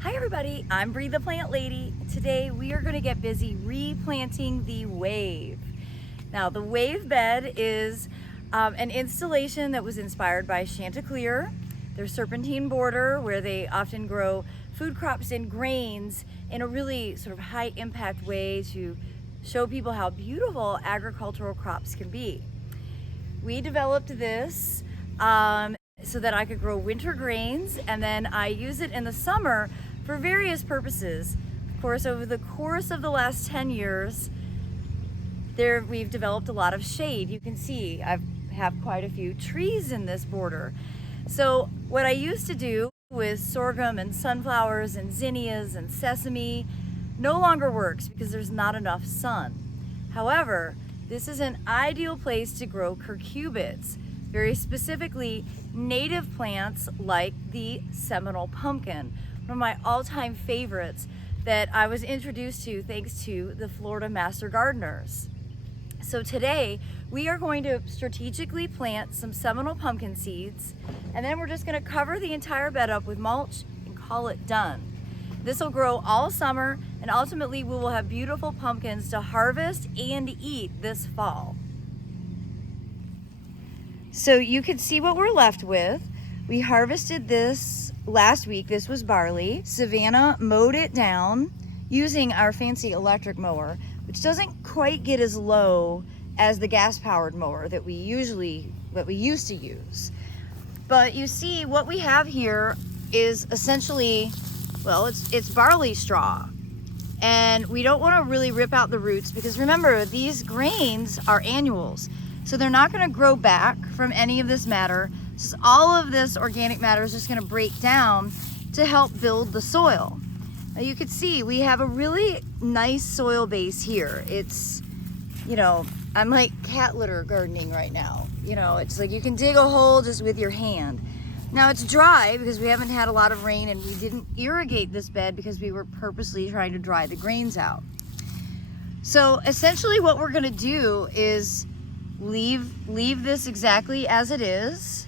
Hi everybody, I'm Bree the Plant Lady. Today we are going to get busy replanting the wave. Now the wave bed is an installation that was inspired by Chanticleer, their serpentine border where they often grow food crops and grains in a really sort of high impact way to show people how beautiful agricultural crops can be. We developed this so that I could grow winter grains, and then I use it in the summer for various purposes. Of course, over the course of the last 10 years, we've developed a lot of shade. You can see I have quite a few trees in this border. So what I used to do with sorghum and sunflowers and zinnias and sesame no longer works because there's not enough sun. However, this is an ideal place to grow cucurbits, very specifically native plants like the Seminole pumpkin, one of my all-time favorites that I was introduced to thanks to the Florida Master Gardeners. So today we are going to strategically plant some Seminole pumpkin seeds, and then we're just going to cover the entire bed up with mulch and call it done. This will grow all summer, and ultimately we will have beautiful pumpkins to harvest and eat this fall. So you can see what we're left with. We harvested this last week. This was barley. Savannah mowed it down using our fancy electric mower, which doesn't quite get as low as the gas-powered mower that we used to use. But you see what we have here is essentially, well, it's barley straw. And we don't want to really rip out the roots because remember, these grains are annuals. So they're not going to grow back from any of this matter. All of this organic matter is just going to break down to help build the soil. Now you can see we have a really nice soil base here. It's, I'm like cat litter gardening right now. It's like you can dig a hole just with your hand. Now it's dry because we haven't had a lot of rain, and we didn't irrigate this bed because we were purposely trying to dry the grains out. So essentially what we're going to do is leave this exactly as it is,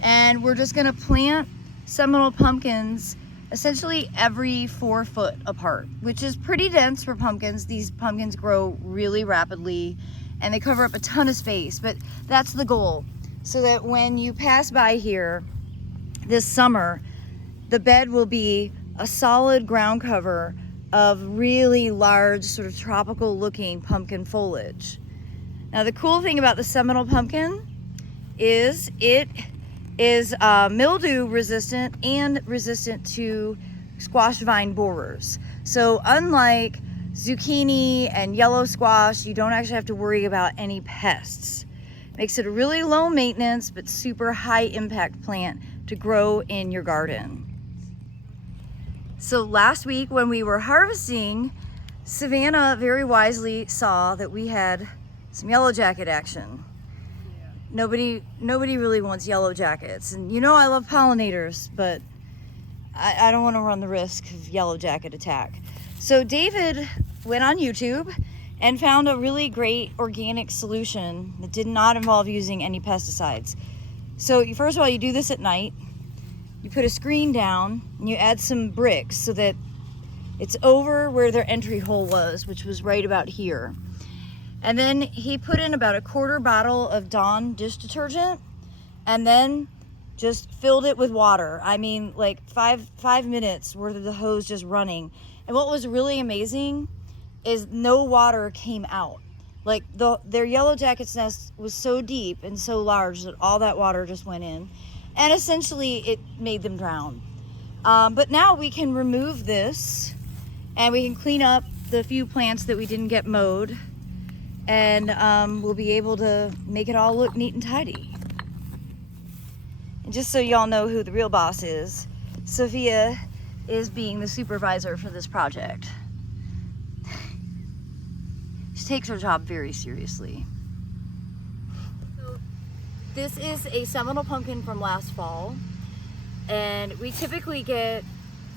and we're just going to plant Seminole pumpkins essentially every 4 foot apart, which is pretty dense for pumpkins. These pumpkins grow really rapidly and they cover up a ton of space, but that's the goal, so that when you pass by here this summer, the bed will be a solid ground cover of really large, sort of tropical looking pumpkin foliage. Now the cool thing about the Seminole pumpkin is it is mildew resistant and resistant to squash vine borers. So unlike zucchini and yellow squash, you don't actually have to worry about any pests. Makes it a really low maintenance but super high impact plant to grow in your garden. So last week when we were harvesting, Savannah very wisely saw that we had some yellow jacket action. Nobody really wants yellow jackets, and I love pollinators, but I don't want to run the risk of yellow jacket attack. So David went on YouTube and found a really great organic solution that did not involve using any pesticides. So first of all, you do this at night. You put a screen down and you add some bricks so that it's over where their entry hole was, which was right about here. And then he put in about a 1/4 bottle of Dawn dish detergent and then just filled it with water. I mean, like five minutes worth of the hose just running. And what was really amazing is no water came out. Like their yellow jacket's nest was so deep and so large that all that water just went in. And essentially it made them drown. But now we can remove this and we can clean up the few plants that we didn't get mowed. And we'll be able to make it all look neat and tidy. And just so y'all know who the real boss is, Sophia is being the supervisor for this project. She takes her job very seriously. So this is a Seminole pumpkin from last fall, and we typically get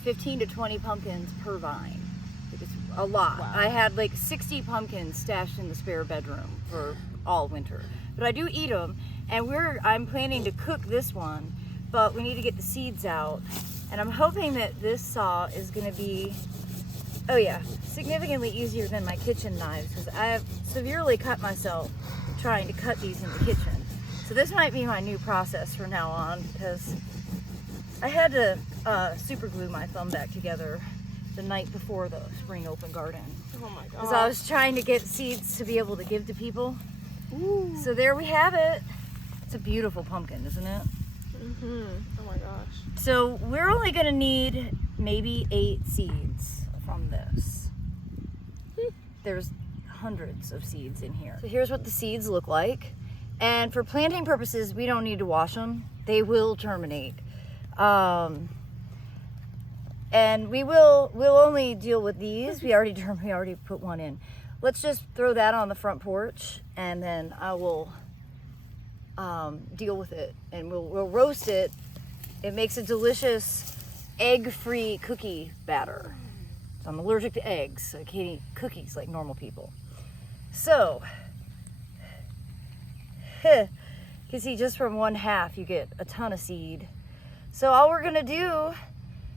15 to 20 pumpkins per vine. It's a lot. Wow. I had like 60 pumpkins stashed in the spare bedroom for all winter. But I do eat them, and I'm planning to cook this one, but we need to get the seeds out. And I'm hoping that this saw is gonna be, oh yeah, significantly easier than my kitchen knives, because I have severely cut myself trying to cut these in the kitchen. So this might be my new process from now on, because I had to super glue my thumb back together the night before the spring open garden. Oh my god. Because I was trying to get seeds to be able to give to people. Ooh. So there we have it. It's a beautiful pumpkin, isn't it? Mm-hmm. Oh my gosh. So we're only gonna need maybe 8 seeds from this. There's hundreds of seeds in here. So here's what the seeds look like. And for planting purposes, we don't need to wash them. They will germinate. And we'll only deal with these. We already put one in. Let's just throw that on the front porch, and then I will deal with it, and we'll roast it. It makes a delicious egg-free cookie batter. So I'm allergic to eggs, so I can't eat cookies like normal people. So, you can see just from 1/2 you get a ton of seed. So all we're gonna do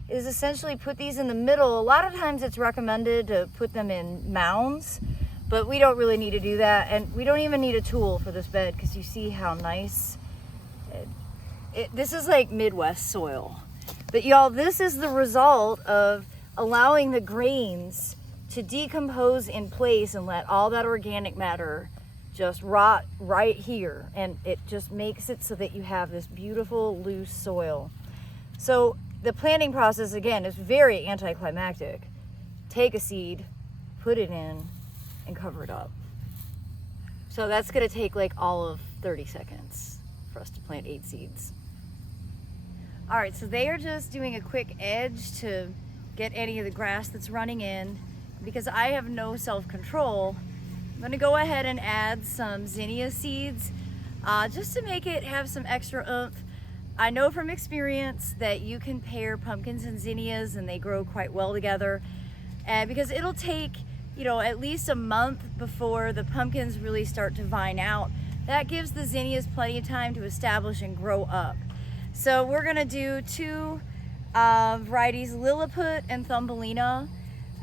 is essentially put these in the middle. A lot of times it's recommended to put them in mounds, but we don't really need to do that. And we don't even need a tool for this bed, because you see how nice. This is like Midwest soil. But y'all, this is the result of allowing the grains to decompose in place and let all that organic matter just rot right here. And it just makes it so that you have this beautiful loose soil. So the planting process, again, is very anticlimactic. Take a seed, put it in, and cover it up. So that's gonna take like all of 30 seconds for us to plant 8 seeds. All right, so they are just doing a quick edge to get any of the grass that's running in. Because I have no self-control, I'm gonna go ahead and add some zinnia seeds just to make it have some extra oomph. I know from experience that you can pair pumpkins and zinnias and they grow quite well together. Because it'll take, at least a month before the pumpkins really start to vine out. That gives the zinnias plenty of time to establish and grow up. So we're gonna do 2 varieties, Lilliput and Thumbelina.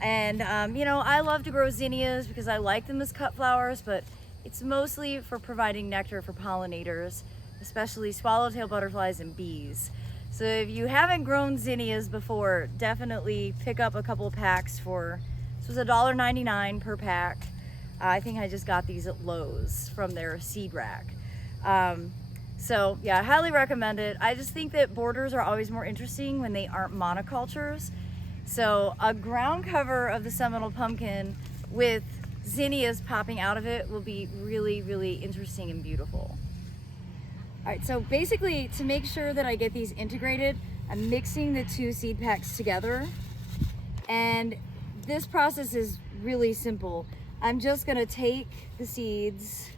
And I love to grow zinnias because I like them as cut flowers, but it's mostly for providing nectar for pollinators, especially swallowtail butterflies and bees. So if you haven't grown zinnias before, definitely pick up a couple of packs this was $1.99 per pack. I think I just got these at Lowe's from their seed rack. So yeah, I highly recommend it. I just think that borders are always more interesting when they aren't monocultures. So a ground cover of the Seminole pumpkin with zinnias popping out of it will be really, really interesting and beautiful. All right, so basically to make sure that I get these integrated, I'm mixing the 2 seed packs together. And this process is really simple. I'm just gonna take the seeds,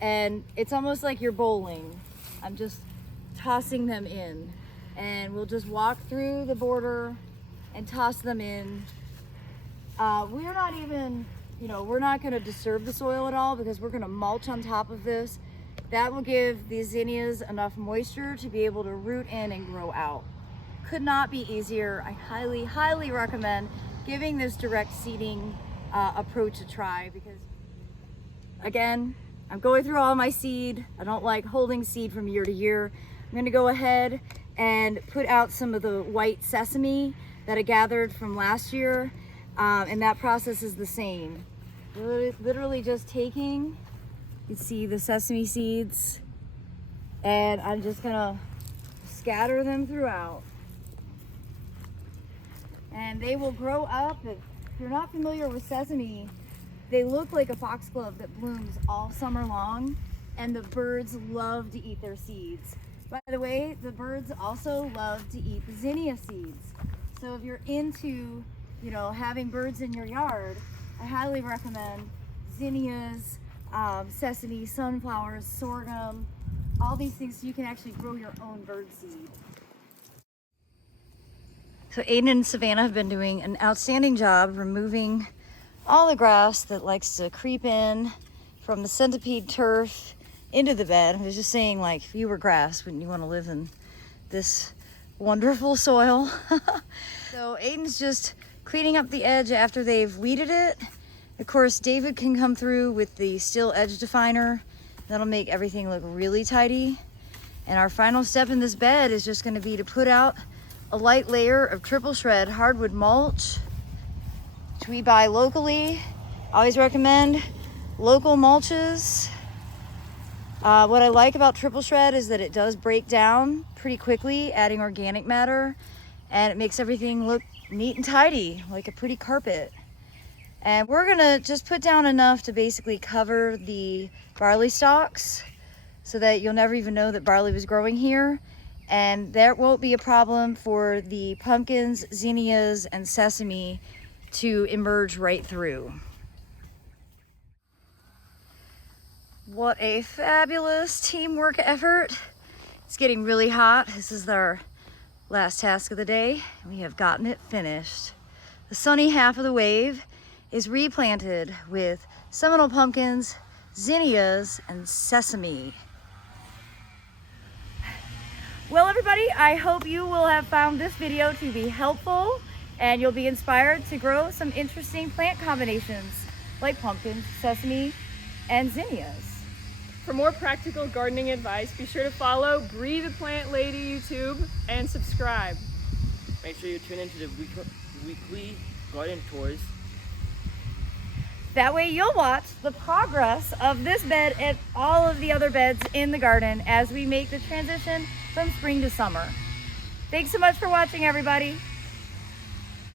and it's almost like you're bowling. I'm just tossing them in, and we'll just walk through the border and toss them in. We're not even, we're not gonna disturb the soil at all, because we're gonna mulch on top of this. That will give the zinnias enough moisture to be able to root in and grow out. Could not be easier. I highly, highly recommend giving this direct seeding approach a try, because again, I'm going through all my seed. I don't like holding seed from year to year. I'm gonna go ahead and put out some of the white sesame that I gathered from last year, and that process is the same. Literally just taking, you see the sesame seeds, and I'm just gonna scatter them throughout. And they will grow up. If you're not familiar with sesame, they look like a foxglove that blooms all summer long, and the birds love to eat their seeds. By the way, the birds also love to eat the zinnia seeds. So if you're into, having birds in your yard, I highly recommend zinnias, sesame, sunflowers, sorghum, all these things, so you can actually grow your own bird seed. So Aiden and Savannah have been doing an outstanding job removing all the grass that likes to creep in from the centipede turf into the bed. I was just saying, like, if you were grass, wouldn't you want to live in this wonderful soil. So Aiden's just cleaning up the edge after they've weeded it. Of course, David can come through with the steel edge definer. That'll make everything look really tidy. And our final step in this bed is just gonna be to put out a light layer of triple shred hardwood mulch, which we buy locally. I always recommend local mulches. What I like about triple shred is that it does break down pretty quickly, adding organic matter, and it makes everything look neat and tidy, like a pretty carpet. And we're gonna just put down enough to basically cover the barley stalks so that you'll never even know that barley was growing here. And there won't be a problem for the pumpkins, zinnias, and sesame to emerge right through. What a fabulous teamwork effort. It's getting really hot. This is our last task of the day. We have gotten it finished. The sunny half of the wave is replanted with Seminole pumpkins, zinnias, and sesame. Well, everybody, I hope you will have found this video to be helpful and you'll be inspired to grow some interesting plant combinations like pumpkins, sesame, and zinnias. For more practical gardening advice, be sure to follow Breathe a Plant Lady YouTube and subscribe. Make sure you tune into the weekly garden tours. That way you'll watch the progress of this bed and all of the other beds in the garden as we make the transition from spring to summer. Thanks so much for watching, everybody.